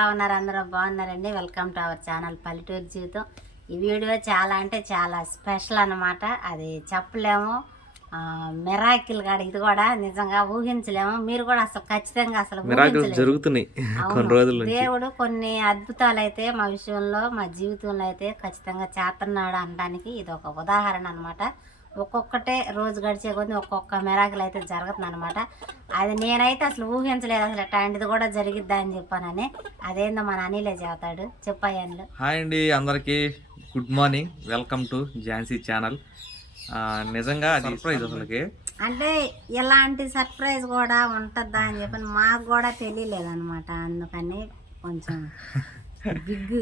ఎలా ఉన్నారు? అందరూ బాగున్నారండి. వెల్కమ్ టు అవర్ ఛానల్ పల్లెటూరు జీవితం. ఈ వీడియో చాలా అంటే చాలా స్పెషల్ అన్నమాట. అది చెప్పలేము, మిరాకిల్ కాడ ఇది కూడా నిజంగా ఊహించలేము. మీరు కూడా అసలు ఖచ్చితంగా అసలు జరుగుతున్నాయి కొన్ని రోజులు. దేవుడు కొన్ని అద్భుతాలు అయితే మా విషయంలో, మా జీవితంలో అయితే ఖచ్చితంగా చేస్తున్నాడు అనడానికి ఇది ఒక ఉదాహరణ అనమాట. ఒక్కొక్కటే రోజు గడిచే కొద్ది ఒక్కొక్క మిరాకిల్ అయితే జరుగుతుంది అనమాట. అది నేనైతే అసలు ఊహించలేదు, అసలు అట్లాంటిది కూడా జరిగిద్దా అని చెప్పానని. అదేందో మన అనిలే చెబుతాడు. చెప్పాయన్లు. హాయ్ అండి అందరికి, good morning, welcome to Jhansi channel. నిజంగా సర్ప్రైజ్ అసలుకి, అంటే ఇలాంటి సర్ప్రైజ్ కూడా ఉంటుందా అని చెప్పి మాకు కూడా తెలియలేదన్నమాట. అందుకని కొంచెం బిగ్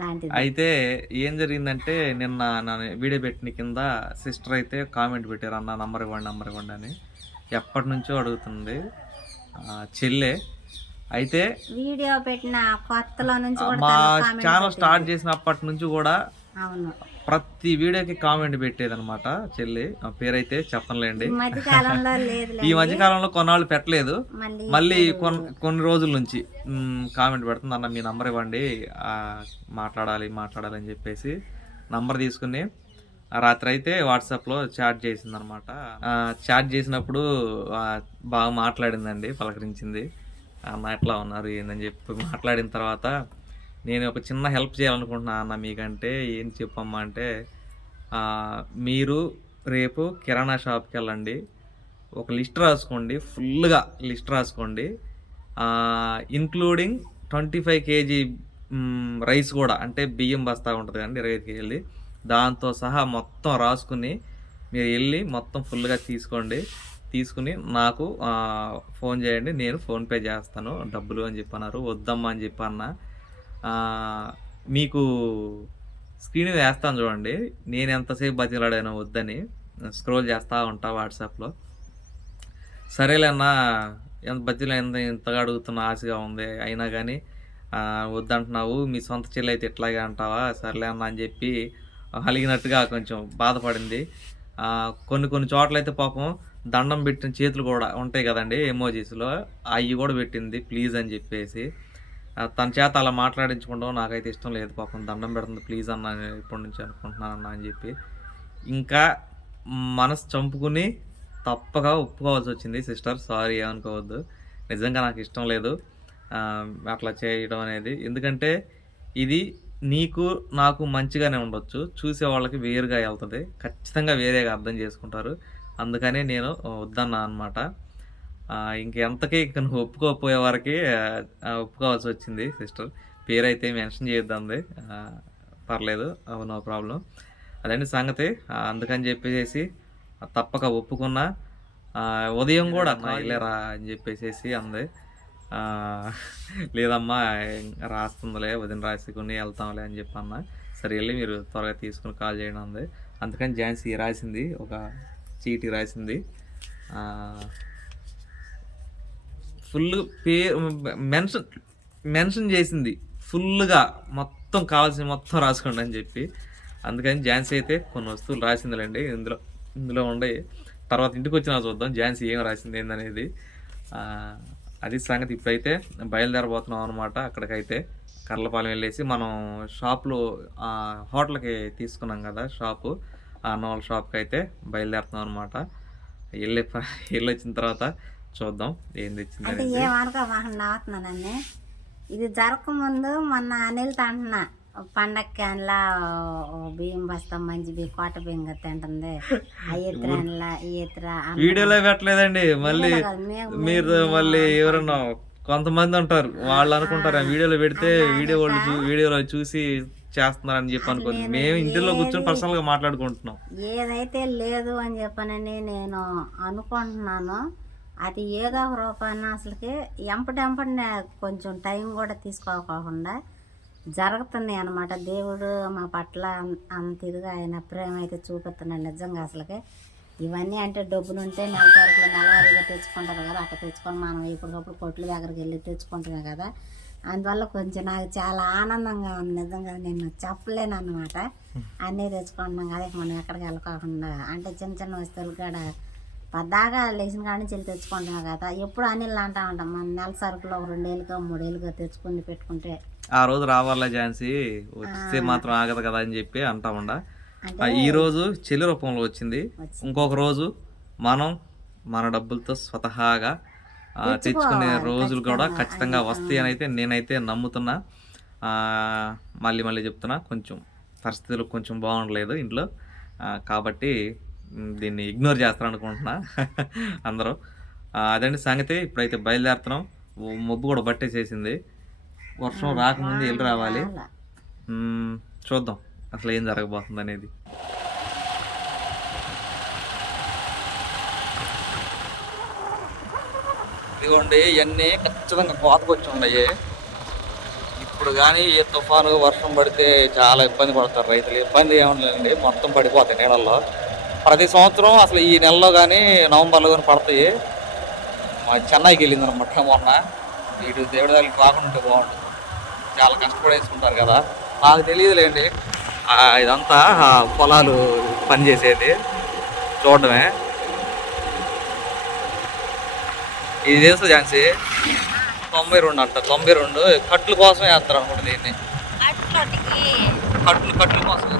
లాంటిది. అయితే ఏం జరిగిందంటే, నిన్న నా వీడియో పెట్టిన కింద సిస్టర్ అయితే కామెంట్ పెట్టారు, అన్న నంబర్ ఇవ్వండి అని. ఎప్పటి నుంచో అడుగుతుంది చెల్లె. అయితే వీడియో పెట్టిన కొత్తలో నుంచి మా ఛానల్ స్టార్ట్ చేసినప్పటి నుంచి కూడా ప్రతి వీడియోకి కామెంట్ పెట్టేది అనమాట చెల్లి. పేరైతే చెప్పనులేండి, ఈ మధ్య కాలంలో కొన్నాళ్ళు పెట్టలేదు, మళ్ళీ కొన్ని రోజుల నుంచి కామెంట్ పెడుతుంది. అన్న మీ నంబర్ ఇవ్వండి, మాట్లాడాలి అని చెప్పేసి నంబర్ తీసుకుని రాత్రి అయితే వాట్సాప్లో చాట్ చేసింది అనమాట. చాట్ చేసినప్పుడు బాగా మాట్లాడిందండి, పలకరించింది. అన్న ఎట్లా ఉన్నారు ఏందని చెప్పి మాట్లాడిన తర్వాత, నేను ఒక చిన్న హెల్ప్ చేయాలనుకుంటున్నా అన్న మీకంటే. ఏం చెప్పమ్మా అంటే, మీరు రేపు కిరాణా షాప్కి వెళ్ళండి, ఒక లిస్ట్ రాసుకోండి, ఫుల్గా లిస్ట్ రాసుకోండి, ఇన్క్లూడింగ్ 25 kg రైస్ కూడా, అంటే బియ్యం బస్తా ఉంటుంది కానీ 25 kg, దాంతో సహా మొత్తం రాసుకుని మీరు వెళ్ళి మొత్తం ఫుల్గా తీసుకుని నాకు ఫోన్ చేయండి, నేను ఫోన్పే చేస్తాను డబ్బులు అని చెప్పన్నారు. వద్దమ్మా అని చెప్పన్నా. మీకు స్క్రీన్ వేస్తాను చూడండి, నేను ఎంతసేపు బతిలాడానో వద్దని. స్క్రోల్ చేస్తూ ఉంటా వాట్సాప్లో. సరేలేన్నా, ఇంతగా అడుగుతున్న ఆశగా ఉంది, అయినా కానీ వద్దంటున్నావు, మీ సొంత చెల్లి అయితే ఇట్లాగే అంటావా, సరేలే అన్న అని చెప్పి అలిగినట్టుగా కొంచెం బాధపడింది. కొన్ని చోట్ల అయితే పాపం దండం పెట్టిన చేతులు కూడా ఉంటాయి కదండి ఎమోజీస్లో, అవి కూడా పెట్టింది ప్లీజ్ అని చెప్పేసి. తన చేత అలా మాట్లాడించుకుంటాం నాకైతే ఇష్టం లేదు. పాపం దండం పెడుతుంది, ప్లీజ్ అన్న ఇప్పటి నుంచి అనుకుంటున్నాను అన్న అని చెప్పి. ఇంకా మనసు చంపుకుని తప్పక ఒప్పుకోవాల్సి వచ్చింది. సిస్టర్ సారీ, ఏమనుకోవద్దు, నిజంగా నాకు ఇష్టం లేదు అట్లా చేయడం అనేది. ఎందుకంటే ఇది నీకు నాకు మంచిగానే ఉండొచ్చు, చూసే వాళ్ళకి వేరుగా వెళ్తుంది, ఖచ్చితంగా వేరేగా అర్థం చేసుకుంటారు. అందుకనే నేను వద్దన్నా అనమాట. ఇంకెంతకీ నువ్వు ఒప్పుకోకపోయే వరకు ఒప్పుకోవాల్సి వచ్చింది సిస్టర్. పేరైతే మెన్షన్ చేయొద్దంది, పర్లేదు, నో ప్రాబ్లం, అదండి సంగతి. అందుకని చెప్పేసి తప్పక ఒప్పుకున్నా. ఉదయం కూడా వెళ్ళారా అని చెప్పేసి అంది. లేదమ్మా రాస్తుందిలే, వదిన రాసుకుని వెళ్తాంలే అని చెప్పి అన్న. సరే వెళ్ళి మీరు త్వరగా తీసుకుని కాల్ చేయండి అంది. అందుకని ఝాన్సీ రాసింది, ఒక చీటీ రాసింది, ఫుల్ మెన్షన్ చేసింది, ఫుల్గా మొత్తం కావాల్సింది మొత్తం రాసుకోండి అని చెప్పి. అందుకని ఝాన్సీ అయితే కొన్ని వస్తువులు రాసిందిలేండి, ఇందులో ఉండే. తర్వాత ఇంటికి వచ్చినా చూద్దాం ఝాన్సీ ఏం రాసింది ఏందనేది. అది సంగతి. ఇప్పుడైతే బయలుదేరబోతున్నాం అనమాట. అక్కడికైతే కర్లపాలెం వెళ్ళేసి మనం షాప్లో హోటల్కి తీసుకున్నాం కదా షాపు, అన్నవాళ్ళ షాప్కి అయితే బయలుదేరుతున్నాం అనమాట. వెళ్ళొచ్చిన తర్వాత చూద్దాం ఏం తెచ్చింది. ఏమనుకోమాకున్నానండి, ఇది జరగకముందు మొన్న అనిల్ అంటున్నా, పండక్కి అందులో బియ్యం బస్తా మంచి బియ్యం కోట బియ్యం తింటుంది, వీడియోలో పెట్టలేదండి. మళ్ళీ మీరు మళ్ళీ ఎవరన్నా కొంతమంది ఉంటారు, వాళ్ళు అనుకుంటారు ఆ వీడియోలో పెడితే వీడియోలో చూసి చేస్తున్నారని చెప్పి అనుకోండి. మేము ఇంటిలో కూర్చొని పర్సనల్ గా మాట్లాడుకుంటున్నాం. ఏదైతే లేదు అని చెప్పనని నేను అనుకుంటున్నాను. అది ఏదో ఒక రూపాయన అసలుకి ఎంపటెంపటి కొంచెం టైం కూడా తీసుకోకుండా జరుగుతున్నాయి అన్నమాట. దేవుడు మా పట్ల అంత ఇదిగా ఆయన ప్రేమ అయితే చూపిస్తున్నాడు నిజంగా. అసలుకి ఇవన్నీ అంటే డబ్బులుంటే నెలసరికలు నెలవారీగా తెచ్చుకుంటారు కదా, అట్లా తెచ్చుకొని మనం ఇప్పటికప్పుడు కొట్ల దగ్గరికి వెళ్ళి తెచ్చుకుంటున్నాం కదా. అందువల్ల కొంచెం నాకు చాలా ఆనందంగా ఉంది నిజంగా, నేను చెప్పలేను అన్నమాట. అన్నీ తెచ్చుకుంటున్నాం కదా, మనం ఎక్కడికి వెళ్ళకోకుండా అంటే చిన్న చిన్న వస్తువులు కూడా పద్దాగా లేచిన కాడి నుంచి వెళ్ళి తెచ్చుకుంటున్నాం కదా, ఎప్పుడు అనిల్ అంటా ఉంటాం మన నెల సరుకులు ఒక 2 ఏళ్ళుగా 3 ఏళ్ళుగా తెచ్చుకుని పెట్టుకుంటే ఆ రోజు రావాలా ఝాన్సీ, వస్తే మాత్రం ఆగదు కదా అని చెప్పి అంటా ఉండా. అంటే ఈ రోజు చెల్లి రూపంలో వచ్చింది. ఇంకొక రోజు మనం మన డబ్బులతో స్వతహాగా తెచ్చుకునే రోజులు కూడా ఖచ్చితంగా వస్తాయి అని అయితే నేనైతే నమ్ముతున్నా. మళ్ళీ మళ్ళీ చెప్తున్నా, కొంచెం పరిస్థితులు కొంచెం బాగుండలేదు ఇంట్లో, కాబట్టి దీన్ని ఇగ్నోర్ చేస్తారు అనుకుంటున్నా అందరూ. అదండి సంగతి. ఇప్పుడైతే బయలుదేరుతున్నాం. మబ్బు కూడా బట్టేసేసింది, వర్షం రాకముందు వెళ్ళి రావాలి. చూద్దాం అసలు ఏం జరగబోతుంది అనేది. ఇదిగోండి, ఇవన్నీ ఖచ్చితంగా కోతకొచ్చి ఉన్నాయి. ఇప్పుడు కానీ ఏ తుఫాను వర్షం పడితే చాలా ఇబ్బంది పడతారు రైతులు. ఇబ్బంది ఏమనలేదండి, మొత్తం పడిపోతాయి నీళ్ళల్లో. ప్రతి సంవత్సరం అసలు ఈ నెలలో కానీ నవంబర్లో కానీ పడతాయి. మా చెన్నైకి వెళ్ళింది అనమాట మొన్న. ఇటు దేవుడి దగ్గరికి రాకుండా ఉంటే బాగుంటుంది, చాలా కష్టపడేసుకుంటారు కదా. నాకు తెలియదులేండి ఇదంతా పొలాలు పనిచేసేది, చూడడమే. ఇది తెలుసు ఝాన్సీ, 92 అంట. 92 కట్లు కోసం వేస్తారు అనుకుంటా దీన్ని. కట్లు కోసం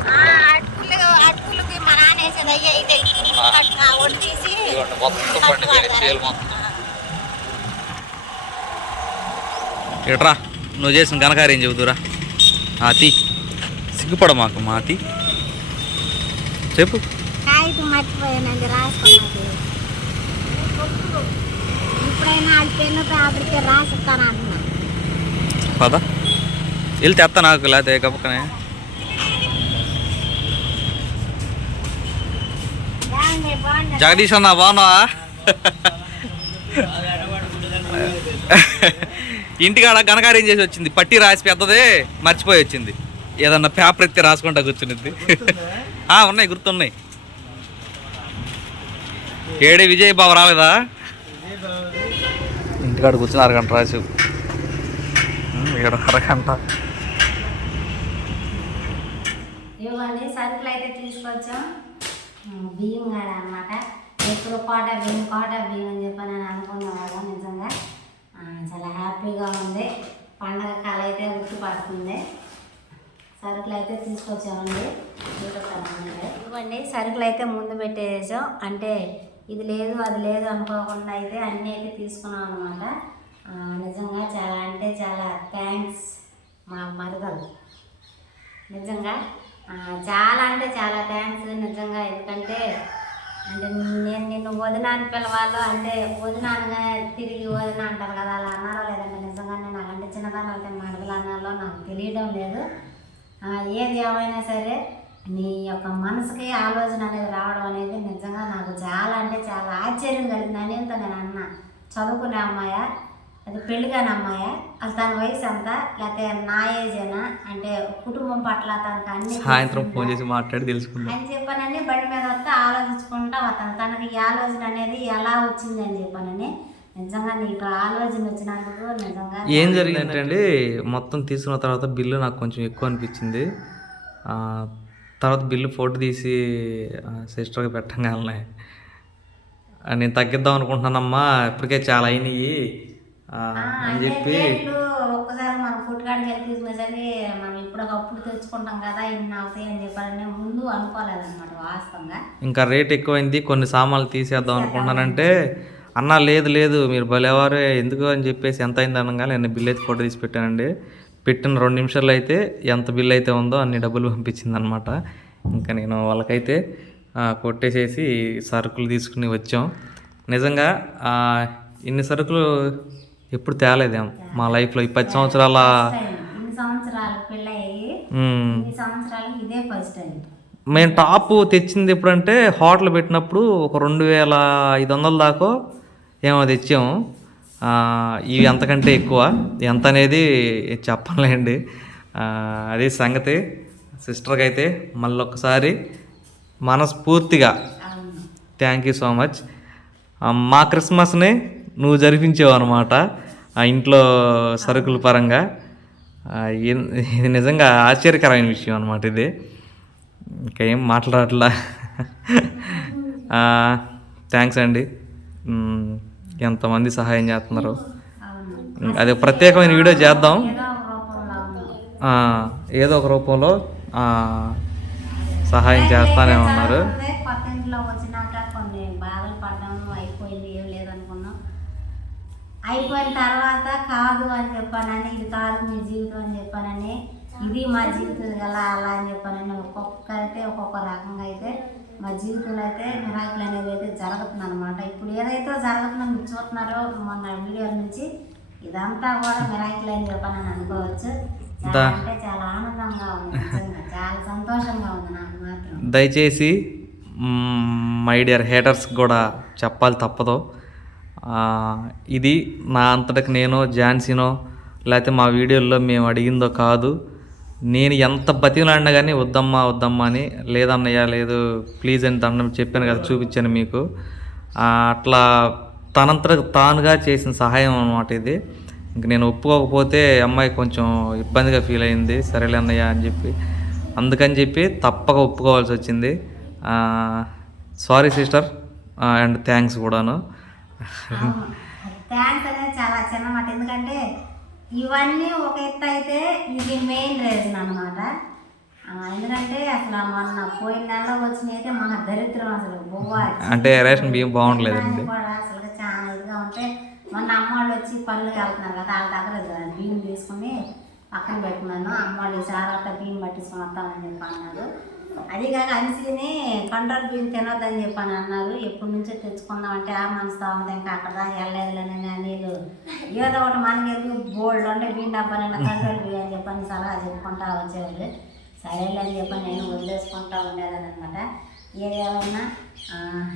మొత్తం పండిపోయింది చేలు మొత్తం. ఇట్రా, నువ్వు చేసిన ఘనకార్యం చెబుతురా. అతి సిగ్గుపడ మాకు, మా అతి చెప్పు. మర్చిపోయానండి రాసుకున్నది. ఇప్పుడైనా పెన్ను పేపర్కి రాసిస్తాను అంటున్నా. పదా వెళ్ళి తెస్తా, నాకు లేకపోతే కప్పకనే. జగదీష్ అన్న బాగున్నావా? ఇంటికాడ ఘనకార్యం చేసి వచ్చింది, పట్టి రాసి పెద్దదే మర్చిపోయి వచ్చింది. ఏదన్నా పేపర్ ఎత్తి రాసుకుంటా కూర్చునిద్ది. ఉన్నాయి, గుర్తున్నాయి. ఏడే విజయ్ బాబు రాలేదా? ఇంటికాడ కూర్చుని అరగంట రాసు, ఇక్కడ అరగంట. ఇవ్వండి సరుకులు అయితే తీసుకొచ్చాం. బియ్యం కాడ అనమాట. ఎప్పుడు కోట బియ్యం అని చెప్పి నేను అనుకునేవాళ్ళం. నిజంగా చాలా హ్యాపీగా ఉంది. పండగ కాల అయితే గుర్తుపడుతుంది. సరుకులు అయితే తీసుకొచ్చామండి. ఇవ్వండి సరుకులు అయితే ముందు పెట్టేసాం. అంటే ఇది లేదు అది లేదు అనుకోకుండా అయితే అన్నీ అయితే తీసుకున్నాం అనమాట. నిజంగా చాలా అంటే చాలా థ్యాంక్స్ మా మరదలు. నిజంగా చాలా అంటే చాలా థ్యాంక్స్ నిజంగా. ఎందుకంటే అంటే నేను నిన్ను వదినాన్ని పిలవాలో అంటే వదినానగా తిరిగి వదిన అంటారు కదా, అలా అన్నారో లేదంటే నిజంగానే నాకంటే చిన్నదాన్ని అయితే మరదలు అన్నారో నాకు తెలియడం లేదు. ఏది ఏమైనా సరే నీ యొక్క మనసుకి ఆలోచన అనేది రావడం అనేది నిజంగా నాకు చాలా అంటే చాలా ఆశ్చర్యం కలిగింది. అనేంత నేను అన్నా, చదువుకునే అమ్మాయ, అది పెళ్ళిగాని అమ్మాయ, అసలు తన వయసు ఎంత, లేకపోతే నా ఏజేనా, అంటే కుటుంబం పట్ల తనకు అన్ని సాయంత్రం ఫోన్ చేసి మాట్లాడి తెలుసుకుందాం అని చెప్పానని బండి మీద వస్తే ఆలోచించుకుంటా వస్తాను. తనకి ఈ ఆలోచన అనేది ఎలా వచ్చింది అని చెప్పానని. నిజంగా నీకు ఆలోచన వచ్చినందుకు నిజంగా. ఏం జరిగిందంటే అండి, మొత్తం తీసుకున్న తర్వాత బిల్లు నాకు కొంచెం ఎక్కువ అనిపించింది. తర్వాత బిల్లు ఫోటో తీసి సిస్టర్కి పెట్టగానే నేను తగ్గిద్దాం అనుకుంటున్నానమ్మా, ఇప్పటికే చాలా అయినాయి అని చెప్పి. ఒక్కసారి మనం ఫుట్కాడికి వెళ్ళి తీసుకునేసరికి మనం ఇప్పటికప్పుడు తెచ్చుకుంటాం కదా, ఇన్ని అవుతాయి అని చెప్పాలని ముందు అనుకోలేదన్నమాట వాస్తవంగా. ఇంకా రేట్ ఎక్కువైంది, కొన్ని సామాన్లు తీసేద్దాం అనుకుంటున్నానంటే అన్నా లేదు లేదు మీరు భలేవారే ఎందుకు అని చెప్పేసి ఎంత అయింది అనగా నేను బిల్ అయితే ఫోటో తీసి పెట్టానండి. పెట్టిన 2 నిమిషాల్లో అయితే ఎంత బిల్ అయితే ఉందో అన్ని డబ్బులు పంపించింది అనమాట. ఇంకా నేను వాళ్ళకైతే కొట్టేసేసి సరుకులు తీసుకుని వచ్చాం. నిజంగా ఇన్ని సరుకులు ఎప్పుడు తేలేదేమో మా లైఫ్లో. ఈ 10 సంవత్సరాల మేము టాప్ తెచ్చింది ఎప్పుడంటే హోటల్ పెట్టినప్పుడు ఒక 2500 దాకా ఏమో తెచ్చాము. ఇవి అంతకంటే ఎక్కువ, ఎంత అనేది చెప్పలేండి. అదే సంగతి. సిస్టర్కి అయితే మళ్ళొకసారి మనస్ఫూర్తిగా థ్యాంక్ యూ సో మచ్. మా క్రిస్మస్ని నువ్వు జరిపించావు అనమాట ఆ ఇంట్లో సరుకుల పరంగా. ఇది నిజంగా ఆశ్చర్యకరమైన విషయం అనమాట ఇది. ఇంకా ఏం మాట్లాడట్లా. థ్యాంక్స్ అండి. ఎంతమంది సహాయం చేస్తున్నారు. అవును. అది ప్రత్యేకమైన వీడియో చేద్దాం. ఏదో ఒక రూపంలో ఉంది. ఏదో ఒక రూపంలో సహాయం చేస్తానే ఉన్నారు. కొత్త ఇంట్లో వచ్చినాక కొన్ని బాధలు పడ్డాము, అయిపోయింది ఏం లేదనుకున్నాం. అయిపోయిన తర్వాత కాదు అని చెప్పానని, ఇది కాదు మీ జీవితం అని చెప్పానని, ఇది మా జీవితం ఎలా అలా అని చెప్పానని, ఒక్కొక్కరైతే ఒక్కొక్క రకంగా అయితే మా జీవితంలో అయితే మిరాకిల్ అనేది అయితే జరుగుతుంది అనమాట. ఇప్పుడు ఏదైతే జరుగుతుందో మీరు చూస్తున్నారో మొన్న వీడియో నుంచి, ఇదంతా కూడా మిరాకిల్ అని చెప్పానని అనుకోవచ్చు. చాలా అంటే చాలా ఆనందంగా ఉంది, నిజంగా చాలా సంతోషంగా ఉంది నాకు మాత్రం. దయచేసి మై డియర్ హేటర్స్ కూడా చెప్పాలి తప్పదు. ఇది నా అంతటికి నేను ఝాన్సీనో లేకపోతే మా వీడియోల్లో మేము అడిగిందో కాదు. నేను ఎంత బతిలాడినా కానీ వద్దమ్మా వద్దమ్మా అని, లేదన్నయ్య లేదు ప్లీజ్ అని దండం చెప్పాను కదా, చూపించాను మీకు. అట్లా తనంతట తానుగా చేసిన సహాయం అన్నమాట ఇది. ఇంక నేను ఒప్పుకోకపోతే అమ్మాయి కొంచెం ఇబ్బందిగా ఫీల్ అయింది, సరేలే అన్నయ్య అని చెప్పి. అందుకని చెప్పి తప్పక ఒప్పుకోవాల్సి వచ్చింది. సారీ సిస్టర్ అండ్ థ్యాంక్స్ కూడాను. థ్యాంక్స్ అనేది చాలా చిన్న మాట, ఎందుకంటే ఇవన్నీ ఒక ఎత్తు అయితే ఇది మెయిన్ రీజన్ అనమాట. ఎందుకంటే అసలు మొన్న పోయిన నెలలో వచ్చినాయి అయితే మన దరిద్రం అసలు అంటే రేషన్ బియ్యం బాగుండలేదండి కూడా అసలు చాలా ఇదిగా ఉంటే, మొన్న అమ్మవాళ్ళు వచ్చి పనులకు వెళ్తున్నారు కదా, వాళ్ళ దగ్గర బియ్యం తీసుకుని పక్కన పెట్టుకున్నాను. అమ్మవాళ్ళు ఈసారి బియ్యం పట్టించుకుని వస్తామని చెప్పి అన్నారు. అది కాక అనిసిని కంట్రోల్ బియ్యం తినొద్దని చెప్పని అన్నారు. ఎప్పటి నుంచో తెచ్చుకుందామంటే ఆ మనసుతో ఉంది, ఇంకా అక్కడ వెళ్ళలేదులేని నీళ్ళు ఏదో ఒకటి మనకి ఎందుకు బోల్డ్ అంటే బియ్యం డబ్బానైనా కంట్రోల్ బియ్యం అని చెప్పని సలహా చెప్పుకుంటా వచ్చేవాళ్ళు. సరేలే అని చెప్పని నేను వదిలేసుకుంటా ఉండేదాన్ని అనమాట. ఏదేమైనా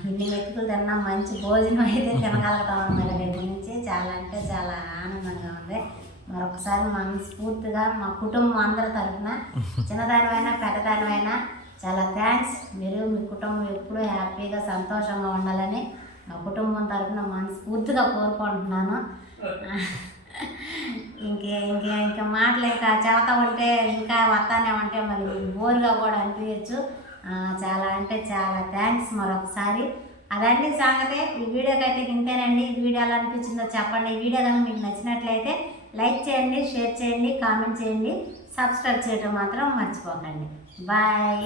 ఇన్ని మెతుకులు తిన్నా మంచి భోజనం అయితే తినగలుగుతాం అన్నమాట. రేపు నుంచి చాలా అంటే చాలా ఆనందంగా ఉంది. మరొకసారి మనస్ఫూర్తిగా మా కుటుంబం అందరి తరఫున, చిన్నదానివైనా పెద్దదానివైనా చాలా థ్యాంక్స్. మీరు మీ కుటుంబం ఎప్పుడూ హ్యాపీగా సంతోషంగా ఉండాలని మా కుటుంబం తరఫున మనస్ఫూర్తిగా కోరుకుంటున్నాను. ఇంకా మాటలు ఇంకా చెబుతా ఉంటే ఇంకా వస్తానే ఉంటే మరి బోరుగా కూడా అనిపించచ్చు. చాలా అంటే చాలా థ్యాంక్స్ మరొకసారి. అదండి సంగతే. ఈ వీడియోకి అయితే ఇంతేనండి. ఈ వీడియో ఎలా అనిపించిందో చెప్పండి. ఈ వీడియో కనుక మీకు నచ్చినట్లయితే లైక్ చేయండి, షేర్ చేయండి, కామెంట్ చేయండి, సబ్స్క్రైబ్ చేయడం మాత్రం మర్చిపోకండి. బాయ్.